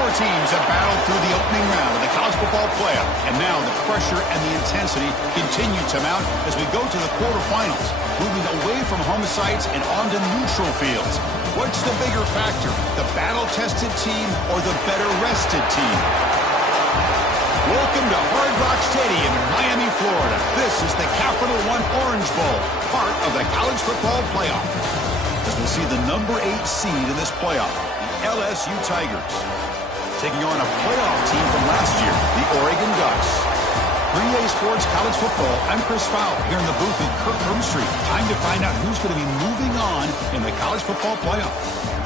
Four teams have battled through the opening round of the college football playoff, and now the pressure and the intensity continue to mount as we go to the quarterfinals, moving away from home sites and onto neutral fields. What's the bigger factor, the battle-tested team or the better-rested team? Welcome to Hard Rock Stadium in Miami, Florida. This is the Capital One Orange Bowl, part of the college football playoff. As we'll see the number 8 seed in this playoff, the LSU Tigers, taking on a playoff team from last year, the Oregon Ducks. For EA Sports College Football, I'm Chris Fowler here in the booth with Kirk Herbstreit. Time to find out who's going to be moving on in the college football playoff.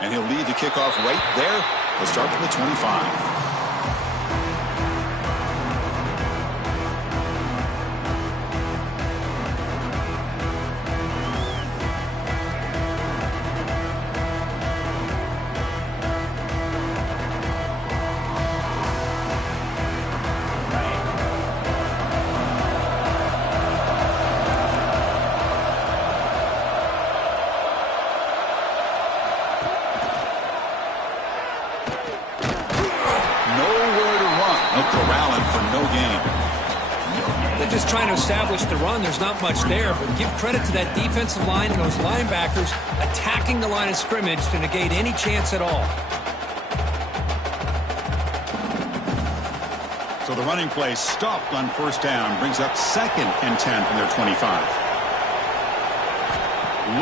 And he'll lead the kickoff right there. He'll start from the 25. Just trying to establish the run. There's not much there, but give credit to that defensive line and those linebackers attacking the line of scrimmage to negate any chance at all. So the running play stopped on first down, brings up 2nd and 10 from their 25.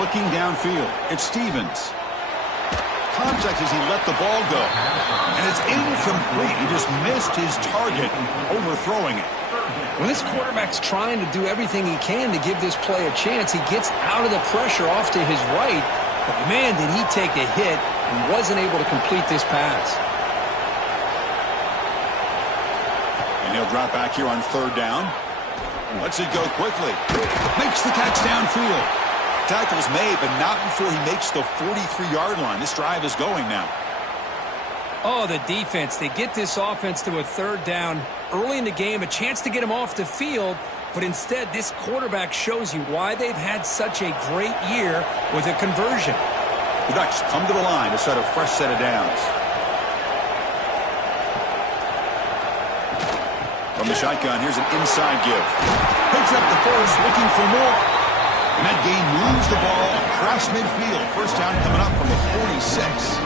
Looking downfield, it's Stevens. Contact as he let the ball go. And it's incomplete. He just missed his target, overthrowing it. When this quarterback's trying to do everything he can to give this play a chance, he gets out of the pressure off to his right. But man, did he take a hit and wasn't able to complete this pass. And he'll drop back here on 3rd down. Lets it go quickly. Makes the catch downfield. Tackle's made, but not before he makes the 43-yard line. This drive is going now. Oh, the defense. They get this offense to a 3rd down early in the game, a chance to get him off the field, but instead this quarterback shows you why they've had such a great year with a conversion. The Ducks come to the line to set a fresh set of downs. From the shotgun, here's an inside give. Picks up the first, looking for more. And that game moves the ball across midfield. First down coming up from the 46.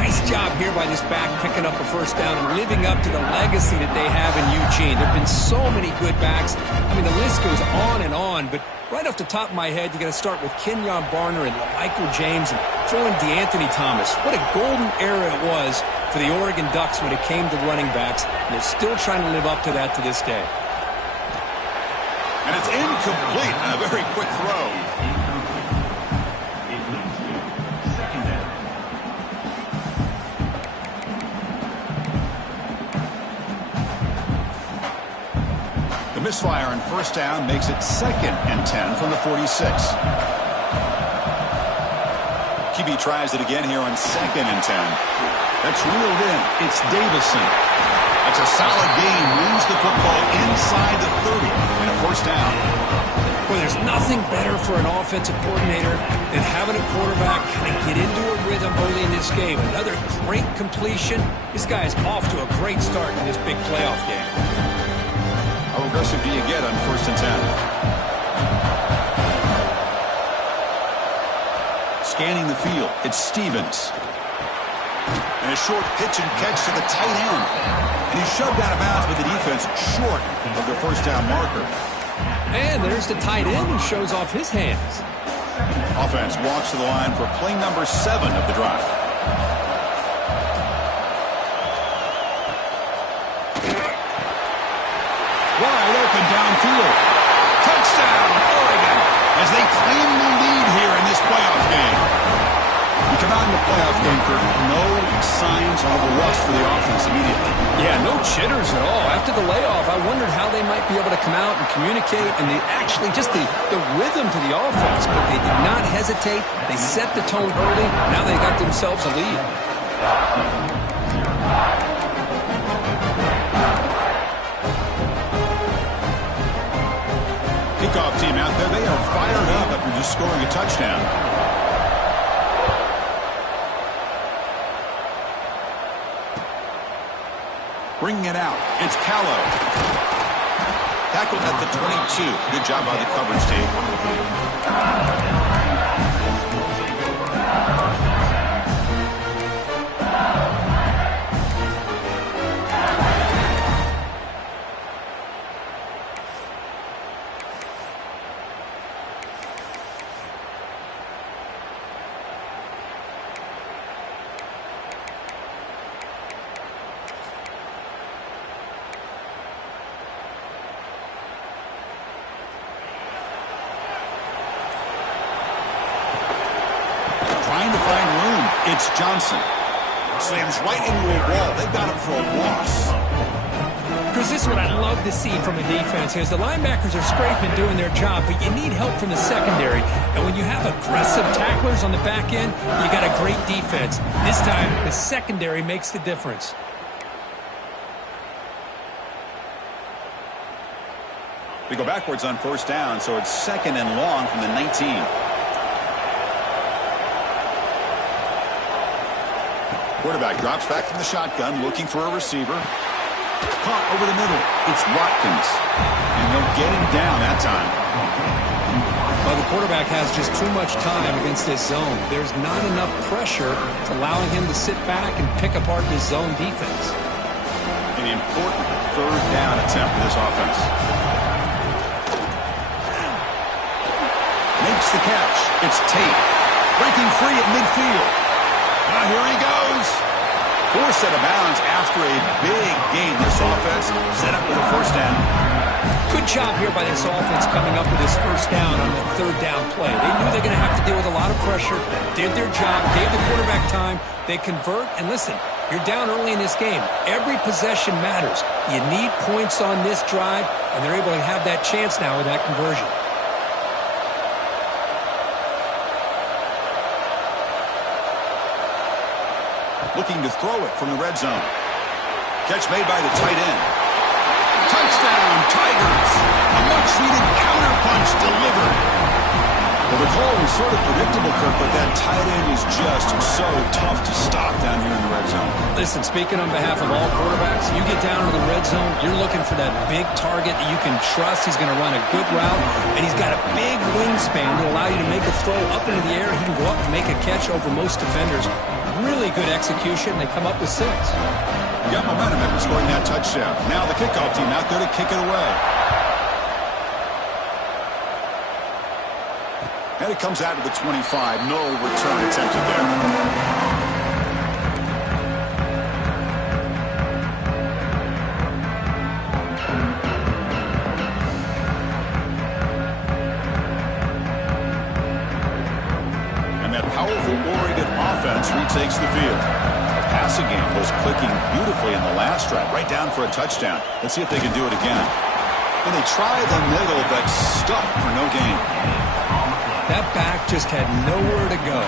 Nice job here by this back picking up a first down and living up to the legacy that they have in Eugene. There have been so many good backs. I mean, the list goes on, but right off the top of my head, you got to start with Kenyon Barner and Michael James and throw in DeAnthony Thomas. What a golden era it was for the Oregon Ducks when it came to running backs, and they're still trying to live up to that to this day. And it's incomplete on a very quick throw. The misfire on first down makes it 2nd and 10 from the 46. QB tries it again here on 2nd and 10. That's reeled in. It's Davison. That's a solid gain. Moves the football inside the 30 and a first down. Well, there's nothing better for an offensive coordinator than having a quarterback kind of get into a rhythm early in this game. Another great completion. This guy is off to a great start in this big playoff game. How aggressive do you get on 1st and 10? Scanning the field, it's Stevens. And a short pitch and catch to the tight end. And he's shoved out of bounds with the defense short of the first down marker. And there's the tight end who shows off his hands. Offense walks to the line for play number 7 of the drive. Wide open downfield. Touchdown, Oregon, as they claim the lead here in this playoff game. You come out in the playoff game, Kurt, no signs of a rust for the offense immediately. Yeah, no jitters at all. After the layoff, I wondered how they might be able to come out and communicate and actually just the rhythm to the offense. But they did not hesitate. They set the tone early. Now they got themselves a lead. Kickoff team out there, they are fired up after just scoring a touchdown. Bringing it out, it's Callow. Tackled at the 22. Good job by the coverage team. Trying to find room. It's Johnson. Slams right into a wall. They've got him for a loss. Because this is what I love to see from a defense. Is the linebackers are scraping, doing their job, but you need help from the secondary. And when you have aggressive tacklers on the back end, you got a great defense. This time, the secondary makes the difference. We go backwards on first down, so it's second and long from the 19. Quarterback drops back from the shotgun, looking for a receiver. Caught over the middle. It's Watkins. And they'll get him down that time. Well, the quarterback has just too much time against this zone. There's not enough pressure. It's allowing him to sit back and pick apart this zone defense. An important third down attempt for this offense. Makes the catch. It's Tate. Breaking free at midfield. Now here he goes. Forced out of bounds after a big gain. This offense set up with a first down. Good job here by this offense coming up with this first down on the third down play. They knew they're going to have to deal with a lot of pressure, did their job, gave the quarterback time. They convert, and listen, you're down early in this game. Every possession matters. You need points on this drive, and they're able to have that chance now with that conversion. Looking to throw it from the red zone. Catch made by the tight end. Touchdown, Tigers! A much-needed counterpunch delivered. Well, the call was sort of predictable, Kirk, but that tight end is just so tough to stop down here in the red zone. Listen, speaking on behalf of all quarterbacks, you get down to the red zone, you're looking for that big target that you can trust. He's going to run a good route, and he's got a big wingspan to allow you to make a throw up into the air. He can go up and make a catch over most defenders. Really good execution. They come up with 6. Got momentum after scoring that touchdown. Now the kickoff team out there to kick it away. And it comes out to the 25. No return attempted there. And that powerful Oregon offense retakes the field. The passing game was clicking beautifully in the last drive, right down for a touchdown. Let's see if they can do it again. And they try the middle, but stuck for no gain. That back just had nowhere to go.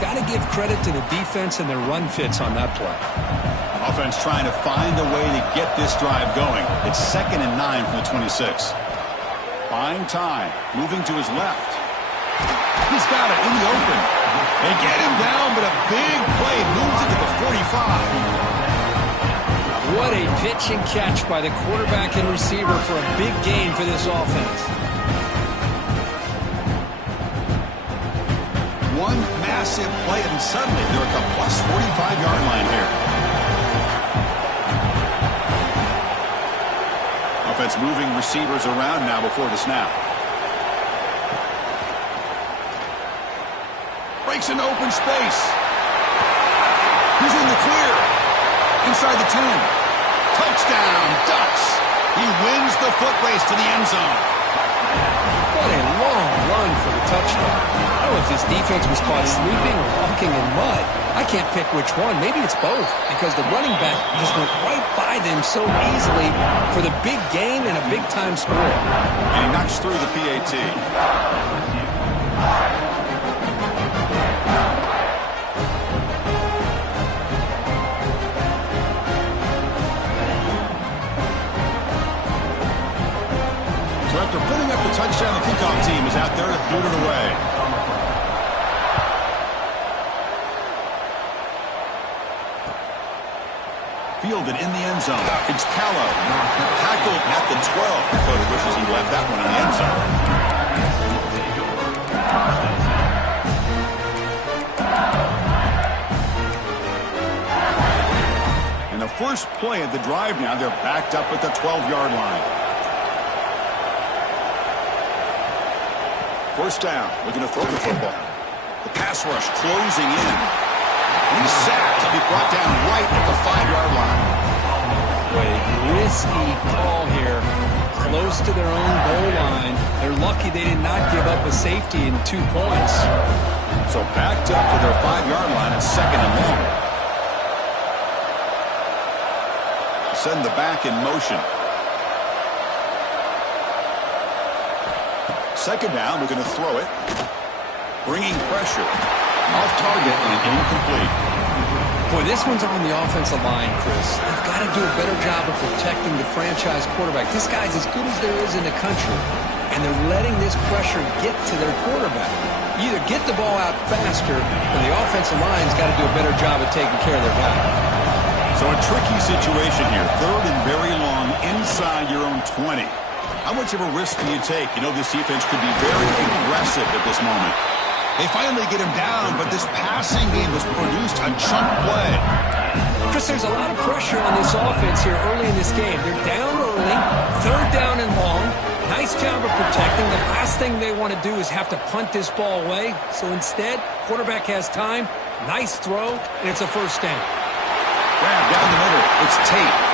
Got to give credit to the defense and their run fits on that play. Offense trying to find a way to get this drive going. It's 2nd and 9 from the 26. Buying time. Moving to his left. He's got it in the open. They get him down, but a big play moves it to the 45. What a pitch and catch by the quarterback and receiver for a big gain for this offense. One massive play, and suddenly they're at the plus 45-yard line here. Offense moving receivers around now before the snap. Breaks into open space. He's in the clear. Inside the 10. Touchdown, Ducks. He wins the foot race to the end zone. What a long run for the touchdown. I don't know if this defense was caught sleeping or walking in mud. I can't pick which one. Maybe it's both, because the running back just went right by them so easily for the big gain and a big-time score. And he knocks through the PAT. So after putting up the touchdown, the kickoff team is out there to boot it away. Fielded in the end zone. It's Callow. Tackled at the 12. Dakota wishes he left that one in the end zone. And the first play of the drive now, they're backed up at the 12-yard line. First down, looking to throw the football. The pass rush closing in. He's sacked. He'll be brought down right at the 5-yard line. A risky call here. Close to their own goal line. They're lucky they did not give up a safety in 2 points. So backed up to their 5-yard line at 2nd and long. Send the back in motion. Second down, we're going to throw it. Bringing pressure. Off target and incomplete. Boy, this one's on the offensive line, Chris. They've got to do a better job of protecting the franchise quarterback. This guy's as good as there is in the country, and they're letting this pressure get to their quarterback. You either get the ball out faster, or the offensive line's got to do a better job of taking care of their guy. So a tricky situation here. 3rd and very long inside your own 20. How much of a risk do you take? You know, this defense could be very aggressive at this moment. They finally get him down, but this passing game has produced a chunk play. Chris, there's a lot of pressure on this offense here early in this game. They're down early, 3rd down and long. Nice job of protecting. The last thing they want to do is have to punt this ball away. So instead, quarterback has time, nice throw, and it's a first down. Grab down the middle. It's Tate.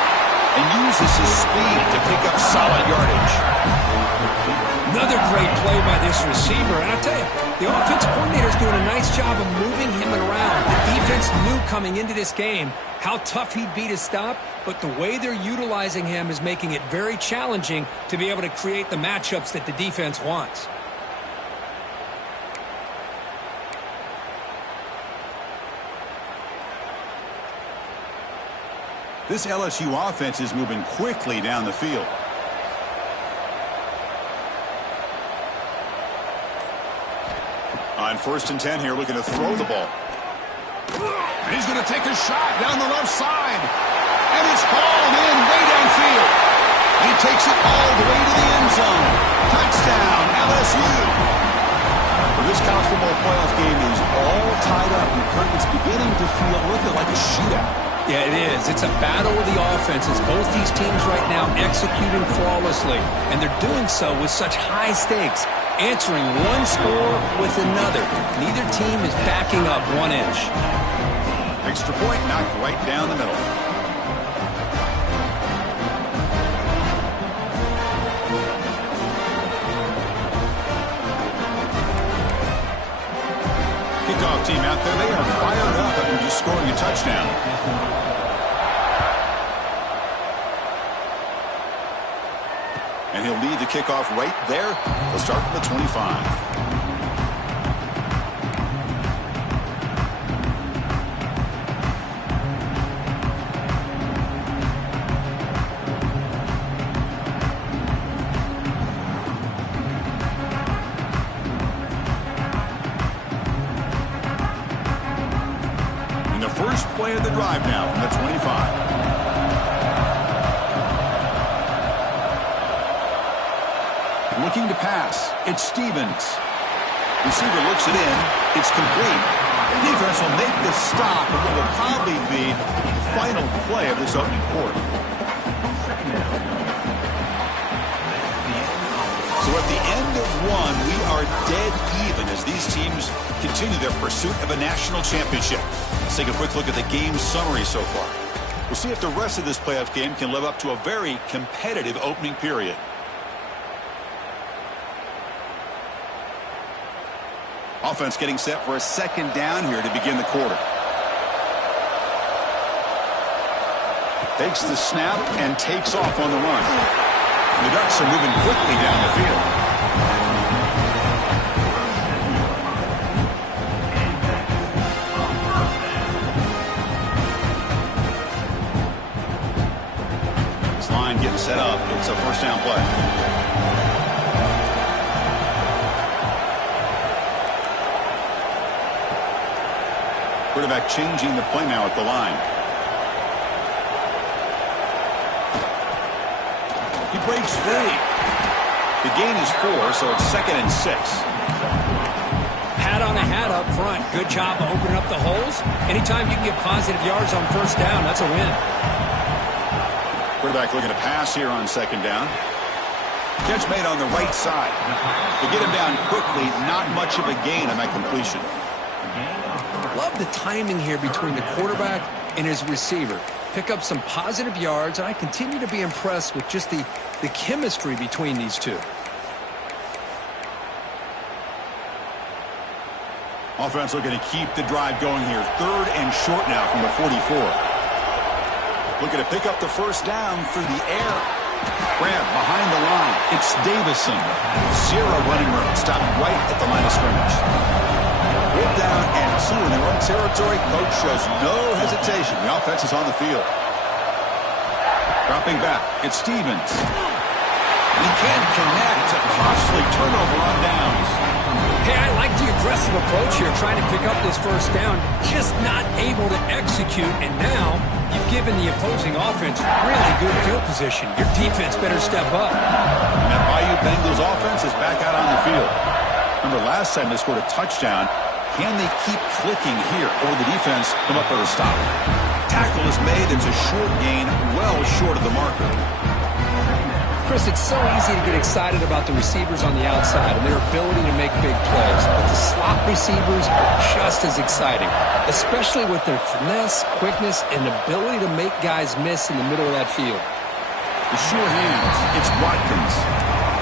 And uses his speed to pick up solid yardage. Another great play by this receiver. And I'll tell you, the offense coordinator's doing a nice job of moving him around. The defense knew coming into this game how tough he'd be to stop, but the way they're utilizing him is making it very challenging to be able to create the matchups that the defense wants. This LSU offense is moving quickly down the field. On 1st and 10 here, looking to throw the ball. And he's going to take a shot down the left side. And it's hauled in way downfield. He takes it all the way to the end zone. Touchdown, LSU. Well, this college football playoff game is all tied up, and it's beginning to feel a little bit like a shootout. Yeah, it is. It's a battle of the offenses. Both these teams right now executing flawlessly, and they're doing so with such high stakes, answering one score with another. Neither team is backing up 1 inch. Extra point knocked right down the middle. Kickoff team out there, they are fired up after just scoring a touchdown. And he'll lead the kickoff right there. They'll start from the 25. And the first play of the drive now from the 25. Looking to pass. It's Stevens. Receiver looks it in. It's complete. The defense will make the stop and what will probably be the final play of this opening quarter. So at the end of one, we are dead even as these teams continue their pursuit of a national championship. Let's take a quick look at the game summary so far. We'll see if the rest of this playoff game can live up to a very competitive opening period. Offense getting set for a second down here to begin the quarter. Takes the snap and takes off on the run. The Ducks are moving quickly down the field. This line getting set up. It's a first down play. Quarterback changing the play now at the line. He breaks free. The gain is 4, so it's 2nd and 6. Hat on a hat up front. Good job opening up the holes. Anytime you can get positive yards on first down, that's a win. Quarterback looking to pass here on 2nd down. Catch made on the right side. To get him down quickly, not much of a gain on that completion. Love the timing here between the quarterback and his receiver. Pick up some positive yards, and I continue to be impressed with just the chemistry between these two. Offense looking to keep the drive going here. 3rd and short now from the 44. Looking to pick up the first down through the air. Grab behind the line. It's Davison. 0 running room. Stopped right at the line of scrimmage. Down and 2 in their own territory. Coach shows no hesitation. The offense is on the field. Dropping back, it's Stevens. He can't connect. A costly turnover on downs. Hey, I like the aggressive approach here, trying to pick up this first down, just not able to execute, and now you've given the opposing offense really good field position. Your defense better step up. And that Bayou Bengals offense is back out on the field. Remember last time they scored a touchdown. Can they keep clicking here, or the defense come up with a stop? Tackle is made. It's a short gain, well short of the marker. Chris, it's so easy to get excited about the receivers on the outside and their ability to make big plays, but the slot receivers are just as exciting, especially with their finesse, quickness, and ability to make guys miss in the middle of that field. The sure hands, it's Watkins.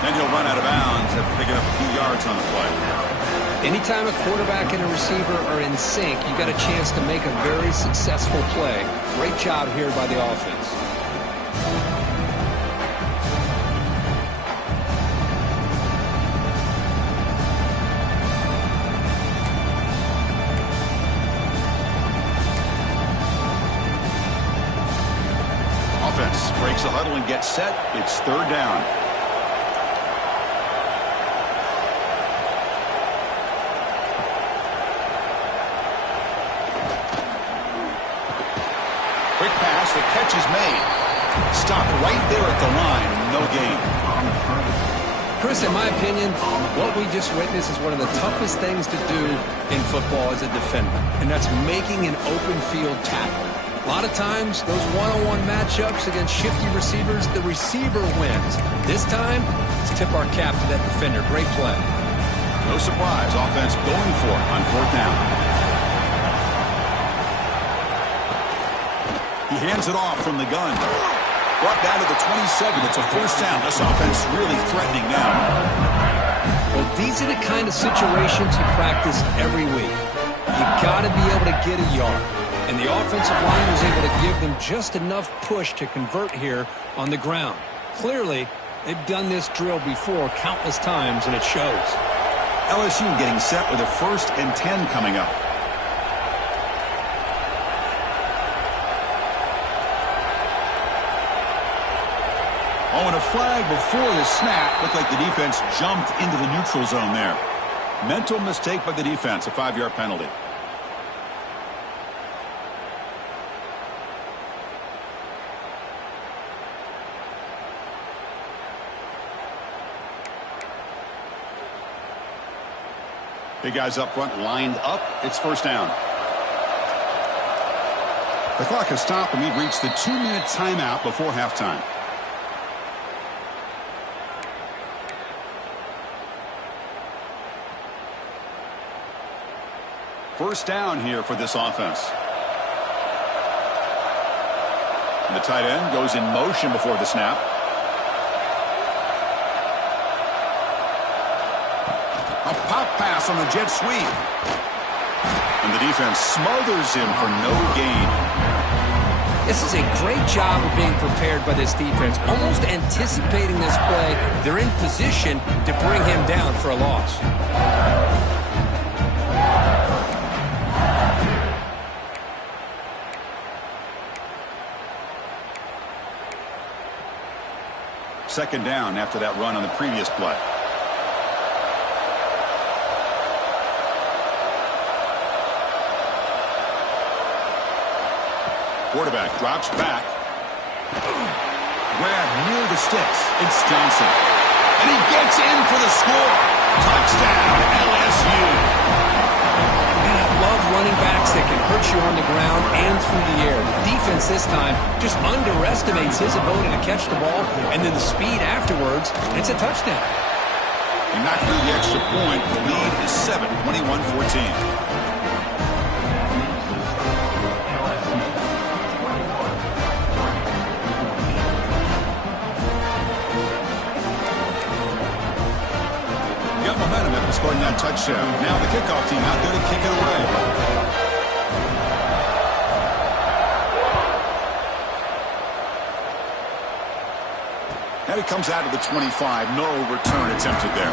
Then he'll run out of bounds after picking up a few yards on the play. Anytime a quarterback and a receiver are in sync, you got a chance to make a very successful play. Great job here by the offense. Offense breaks the huddle and gets set. It's 3rd down. Quick pass, the catch is made. Stopped right there at the line, no gain. Chris, in my opinion, what we just witnessed is one of the toughest things to do in football as a defender, and that's making an open field tackle. A lot of times, those one-on-one matchups against shifty receivers, the receiver wins. This time, let's tip our cap to that defender. Great play. No surprise, offense going for it on 4th down. He hands it off from the gun. Brought down to the 27. It's a first down. This offense really threatening now. Well, these are the kind of situations you practice every week. You got to be able to get a yard. And the offensive line was able to give them just enough push to convert here on the ground. Clearly, they've done this drill before countless times, and it shows. LSU getting set with a 1st and 10 coming up. Oh, and a flag before the snap. Looked like the defense jumped into the neutral zone there. Mental mistake by the defense, a 5-yard penalty. Big guys up front lined up. It's first down. The clock has stopped, and we've reached the 2-minute timeout before halftime. First down here for this offense. The tight end goes in motion before the snap. A pop pass on the jet sweep. And the defense smothers him for no gain. This is a great job of being prepared by this defense. Almost anticipating this play, they're in position to bring him down for a loss. Second down after that run on the previous play. Quarterback drops back. Grab near the sticks. It's Johnson. And he gets in for the score. Touchdown, LSU. Man, I love running backs that can hurt you on the ground and through the air. The defense this time just underestimates his ability to catch the ball, and then the speed afterwards, and it's a touchdown. He knocked through the extra point. The lead is 7, 21-14. Momentum after scoring that touchdown. Now the kickoff team out there to kick it away. And it comes out of the 25. No return attempted there.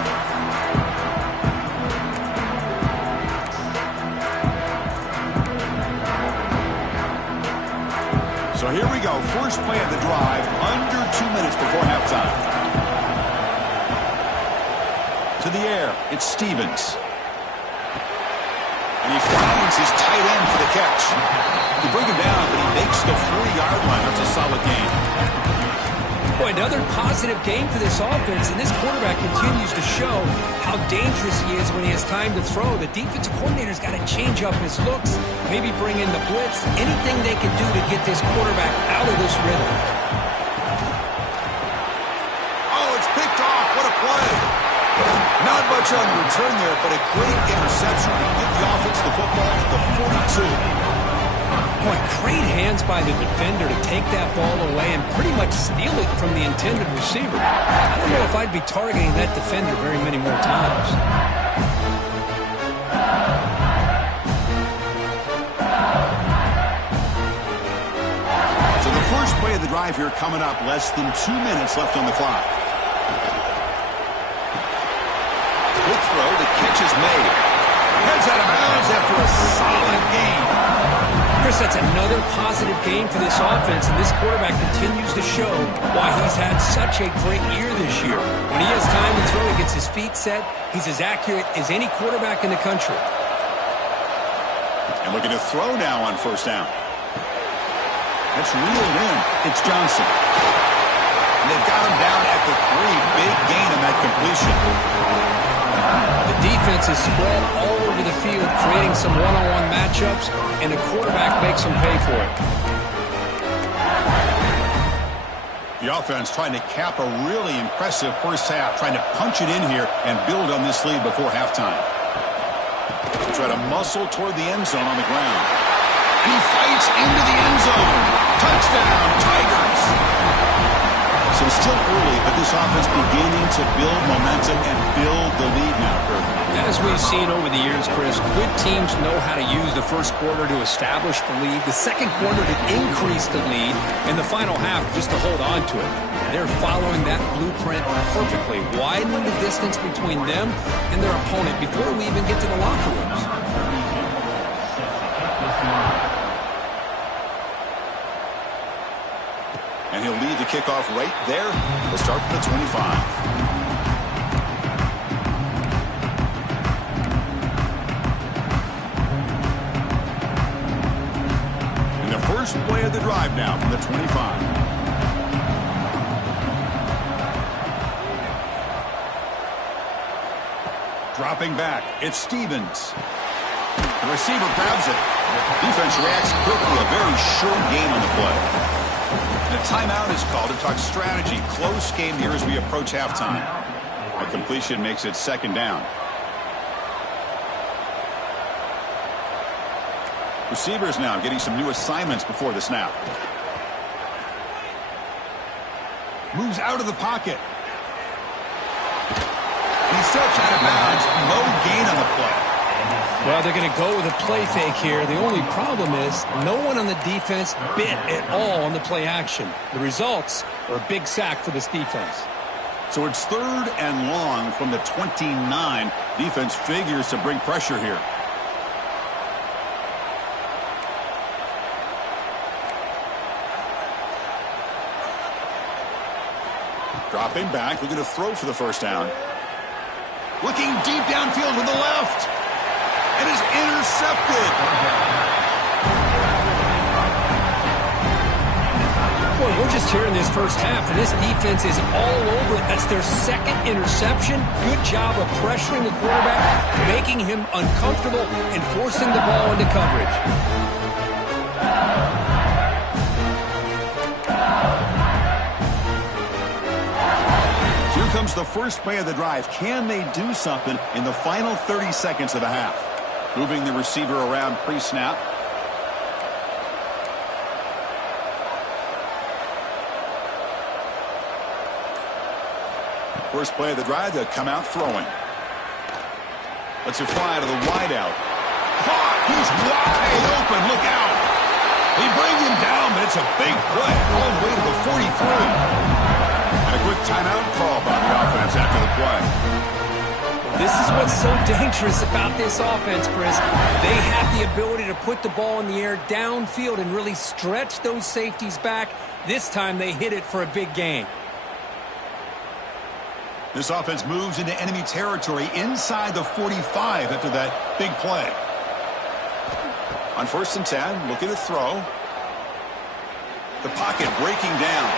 So here we go. First play of the drive. Under 2 minutes before halftime. To the air, it's Stevens. And he finds his tight end for the catch. They bring him down, but he makes the 40-yard line. That's a solid gain. Boy, another positive game for this offense, and this quarterback continues to show how dangerous he is when he has time to throw. The defensive coordinator's got to change up his looks, maybe bring in the blitz, anything they can do to get this quarterback out of this rhythm. Oh, it's picked off. What a play. Not much on the return there, but a great interception to get the offense the football to the 42. Boy, great hands by the defender to take that ball away and pretty much steal it from the intended receiver. I don't know if I'd be targeting that defender very many more times. So the first play of the drive here coming up, less than 2 minutes left on the clock. Good throw. The catch is made. Heads out of bounds after a solid game. Chris, that's another positive game for this offense, and this quarterback continues to show why he's had such a great year this year. When he has time to throw, he gets his feet set. He's as accurate as any quarterback in the country. And looking to throw now on first down. That's reeled in. It's Johnson. And they've got him down at the 3. Big gain on that completion. The defense is spread all over the field, creating some one-on-one matchups, and the quarterback makes them pay for it. The offense trying to cap a really impressive first half, trying to punch it in here and build on this lead before halftime. They try to muscle toward the end zone on the ground. And he fights into the end zone. Touchdown, Tigers! So it's still early, but this offense beginning to build momentum and build the lead now, Kurt. As we've seen over the years, Chris, good teams know how to use the first quarter to establish the lead, the second quarter to increase the lead, and the final half just to hold on to it. They're following that blueprint perfectly, widening the distance between them and their opponent before we even get to the locker rooms. And he'll lead the kickoff right there. We'll start from the 25. And the first play of the drive now from the 25. Dropping back, it's Stevens. The receiver grabs it. Defense reacts quickly. A very short gain on the play. The timeout is called to talk strategy. Close game here as we approach halftime. A completion makes it second down. Receivers now getting some new assignments before the snap. Moves out of the pocket. He steps out of bounds. No gain on the play. Well, they're going to go with a play fake here. The only problem is no one on the defense bit at all on the play action. The results are a big sack for this defense. So it's 3rd and long from the 29. Defense figures to bring pressure here. Dropping back, looking to throw for the first down. Looking deep downfield with the left. And is intercepted. Boy, we're just here in this first half, and this defense is all over it. That's their 2nd interception. Good job of pressuring the quarterback, making him uncomfortable, and forcing the ball into coverage. Here comes the first play of the drive. Can they do something in the final 30 seconds of the half? Moving the receiver around pre-snap. First play of the drive, they'll come out throwing. Let's it fly to the wideout. Caught! He's wide open. Look out! They bring him down, but it's a big play all the way to the 43. And a quick timeout call by the offense after the play. This is what's so dangerous about this offense, Chris. They have the ability to put the ball in the air downfield and really stretch those safeties back. This time they hit it for a big gain. This offense moves into enemy territory inside the 45 after that big play. On 1st and 10, looking to throw. The pocket breaking down.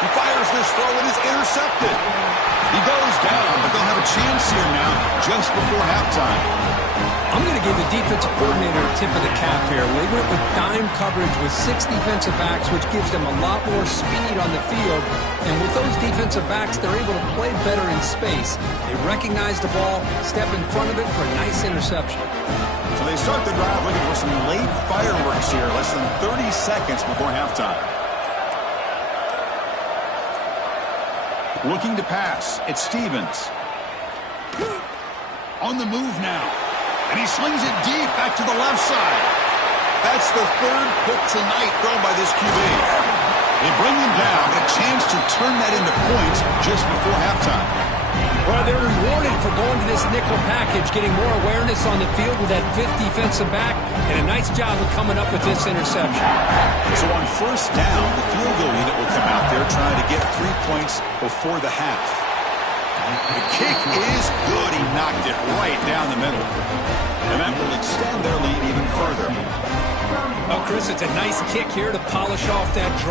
He fires this throw and is intercepted. He goes down, but they'll have a chance here now just before halftime. I'm going to give the defensive coordinator a tip of the cap here. They went with dime coverage with 6 defensive backs, which gives them a lot more speed on the field. And with those defensive backs, they're able to play better in space. They recognize the ball, step in front of it for a nice interception. So they start the drive looking for some late fireworks here, less than 30 seconds before halftime. Looking to pass, it's Stevens. On the move now. And he slings it deep back to the left side. That's the 3rd pick tonight thrown by this QB. They bring him down, a chance to turn that into points just before halftime. Well, they're rewarded for going to this nickel package, getting more awareness on the field with that 5th defensive back, and a nice job of coming up with this interception. So on 1st down, the field goal unit will come out there trying to get 3 points before the half. The kick is good. He knocked it right down the middle. And that will extend their lead even further. Well, Chris, it's a nice kick here to polish off that drive.